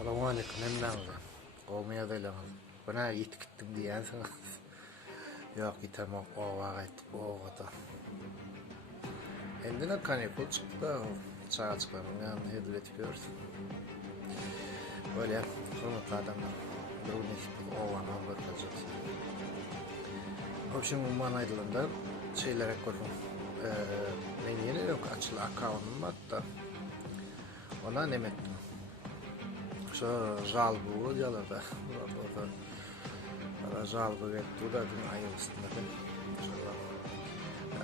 Assalamu alaikum emnaňyza. Gowmaya daylaňyz. Bana ýetip gitdim diýänsiň. Ýok gitmek o wagt bogada. Endine kanepul çykdy. Çağçyklaryň ýanyna hediretip ýörsün. Böyle hurmatly adamlar. Döwletde owanan bakajak. Opşun umman aýdylanda şeýlere görüp men ýene ýok açyl akkauntum bar da. Ona nemetdim. Şu jalbu ýalarda. Ara jalbu getdi da dün aýyl üstünde.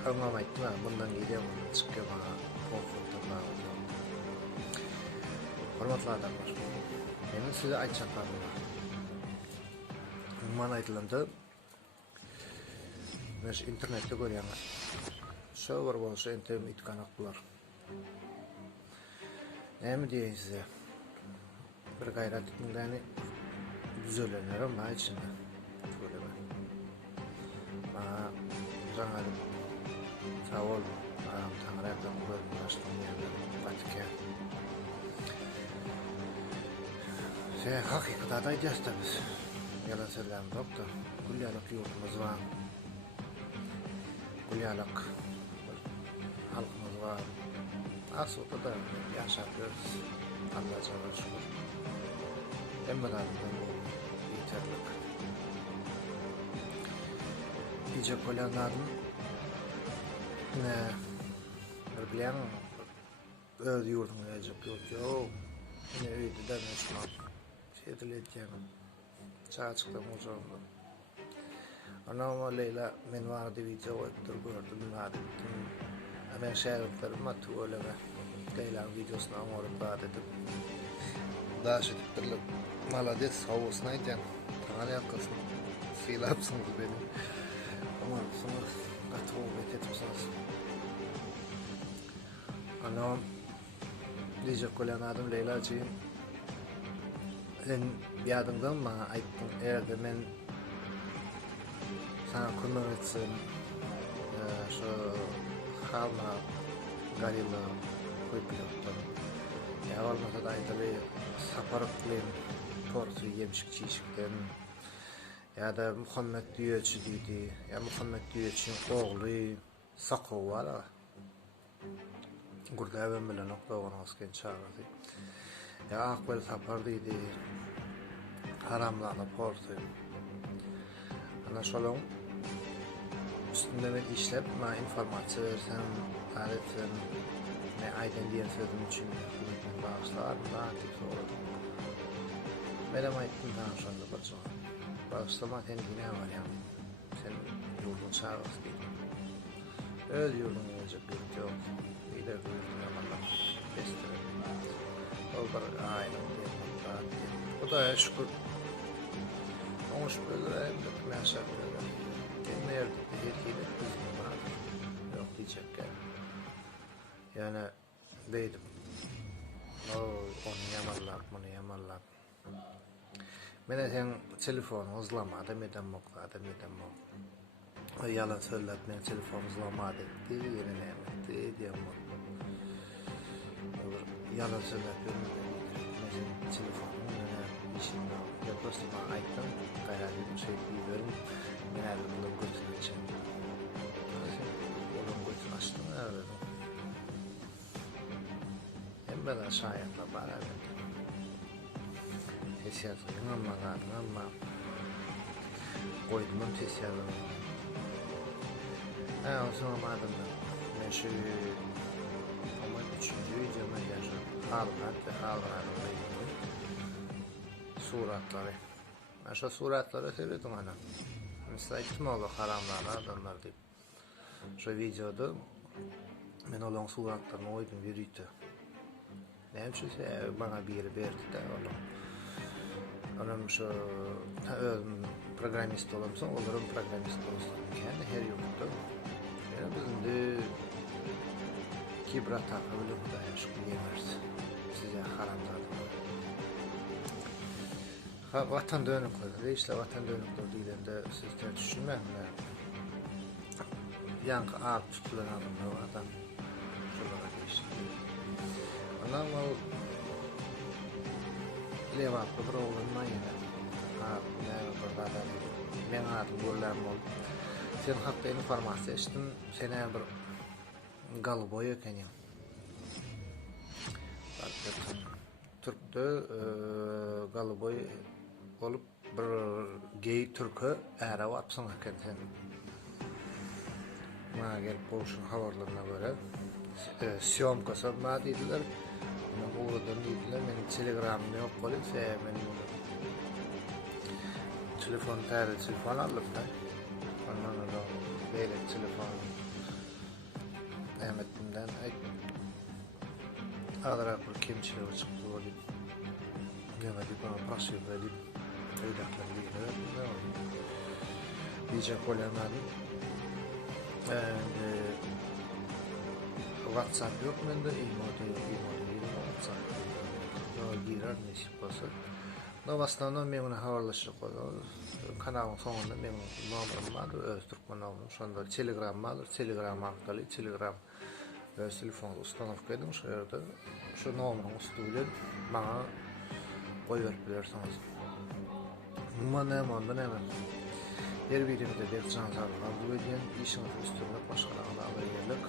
Ama aýtma bundan gidiyor çıkıyor bana korkuturlar. Hormatly adamlar. Benim size aýtjaklarym bar. Umman aýdylanda mes internetde görýäňiz. Şowar bolsa internet kanaklar. Näme diýeň size? Bir gayret etmegäni düzelenler ama içinde. Böyle. Jaňa sağ ol. Tanrı'dan koyulmuştum yani. Vatikan. Hakikaten da iddiasınız. Yalan söylem doktor. Kulyalık yurtumuz var. Kulyalık halkımız var. Aslında da yaşatıyoruz. Allah'a şükür. Emmadan yeterlik. İyice kolyanlarım bilen öz yurduna ejip yok. Yine öýde de meşgul. Şeýdiletýän. Çağçykda mujurda. Ana Leyla men vardy video gördüm näde. Ama şäherler matulaba. Leyla videosuna amorup badyp. Daş edip durlap. Malades howusuna aýdýan. Taňa ýakasyn silapsyňyz beni. Ama sonra gatawap etipsiz. Ana diýjek bolýan Leyla'jyň sen ýadymdan maňa aýtdyň erde men sana kömek etsem şu halma garilla koýupdyr. Ya olmasa da aýdyly sapar kılyn tortu ýemişik çiçikden ya da Muhammed Düýeçi diýdi. Ya Muhammed Düýeçiň ogly Sakow bar. Gurda ben bilen okdawan asken çağırdy. Ya akbel sapar diýdi. Haramlana portu. Ana şolong üstünde ben işlep ma informasiýa bersem, aýtsam ne aýdan diýen sözüm üçin bağışlar da tip sordy. Benim aýtdym da şonda bolsa. Bağışlama sen ýene var ya. Sen ýurdun çağırdy. Öz ýurduna ejip ýok. Ýa-da ýurduna Allah bestir. Ol bir aýlym diýip. O da şükür. Onuş böyle meşak böyle. Nerede herkese bizim var. Yok diyecek yani deydim. Onu yamallar, bunu yamallar. Mene sen telefonu uzlamadı, meden mokladı. O yalan söyledi, men telefonu uzlamadı etti, yerine etti, diyem o. Yalan söyledi, men telefonu işimde yapıyorsa bana aittim, gayet bir şey biliyorum, men elimde gözünü için. Onun gözünü açtım, evet. Hem ben aşağıya bana verdim. Tesiyatıyım ama koydum tesiyatımı. O zaman adımda ben şu ama 3. videoma yaşadım. Ağlarım suratları. Ben şu suratları sevdim ana. Mesela ihtimalı haramlarla adamlar deyip. Şu videoda ben olan suratlarını oydum yürüydü. Ne için bana biri verdi de oğlum. Onun şu programist olamsa olurum programist olsam. Yani her yoktu. Yani bizim de kibra takılı da yaşlı yemez. Size haramlar. Vatan dönükleri, işte vatan dönükleri deyilende sizler düşünmem mi? Yankı ağır tutulan adamlar adam şuralara geçti. Ondan o lewatly bir oğlan ýa-da. Ha, näme bir adam. Men adym Gürlem bol. Sen hakda informasiýa eşitdim. Sene bir Galyboy ekeni. Türk'te Galyboy olup bir gay türkü ära wapsyň eken sen. Ma gelip bolşun habarlaryna göre syomka satma diýdiler. Men uğradan diýdiler. Men Telegram'da ýok bolup, men telefon alyp da. Ondan da beýle telefon ämetimden agara bir kimçilik çykdy bolýar. Näme diýip ona praşyp edip öýdäkler diýdiler. Diýje bolýarmady. WhatsApp yok mende, email WhatsApp. No girer nesip bolsa. No başlanma men ona habarlaşyp bolýar. Kanalyň soňunda meniň nomerym bar, öz türkmen nomerym. Şonda Telegram bar, Telegram arkaly Telegram öz telefonyny ustanowka edin, şu ýerde şu nomeryň üstünde maňa goýup berýärsiňiz. Näme? Her birimde bir jandarlar bu edýän işiňiz üstünde başgalarına aýerlik.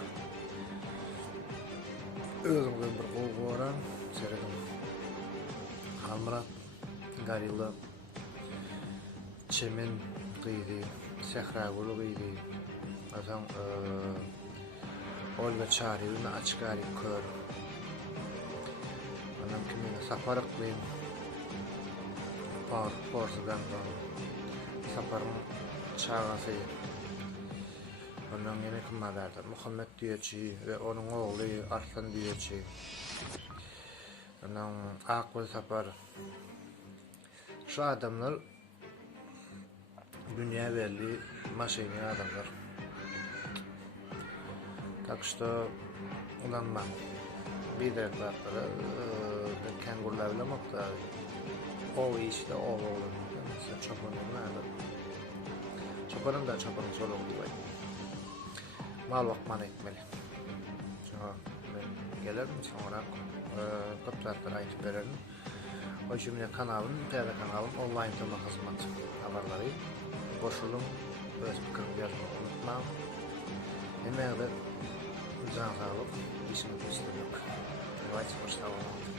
Özümden bir goýgoran, seredim. Hamrat, Garilla, Çemen gyýdy, Sehra gulu gyýdy. Adam Olga Çaryna açgary kör. Anam kimine saparyk bilen Portugaldan saparym çağasy. Ondan ýene kim bardy? Muhammed diýeçi we onuň ogly Arslan diýeçi. Ondan Akbol sapar. Şu adamlar dünya belli maşyny adamlar. Tak что ulanma. Bir de bardyr. Kengurlar bilen mokda. O işde o olur. Mesela çobanın nerede? Çobanın da çobanın solu oluyor. Mal vakman etmeli. Sonra gelirim sonra kapçatlar ayıp verelim. O cümle kanalın, TV kanalın online tema hizmet haberleri. Boşulun, öz fikrini yazmayı unutmam. Emeğde can sağlık, işini göstermek. Давайте başlayalım.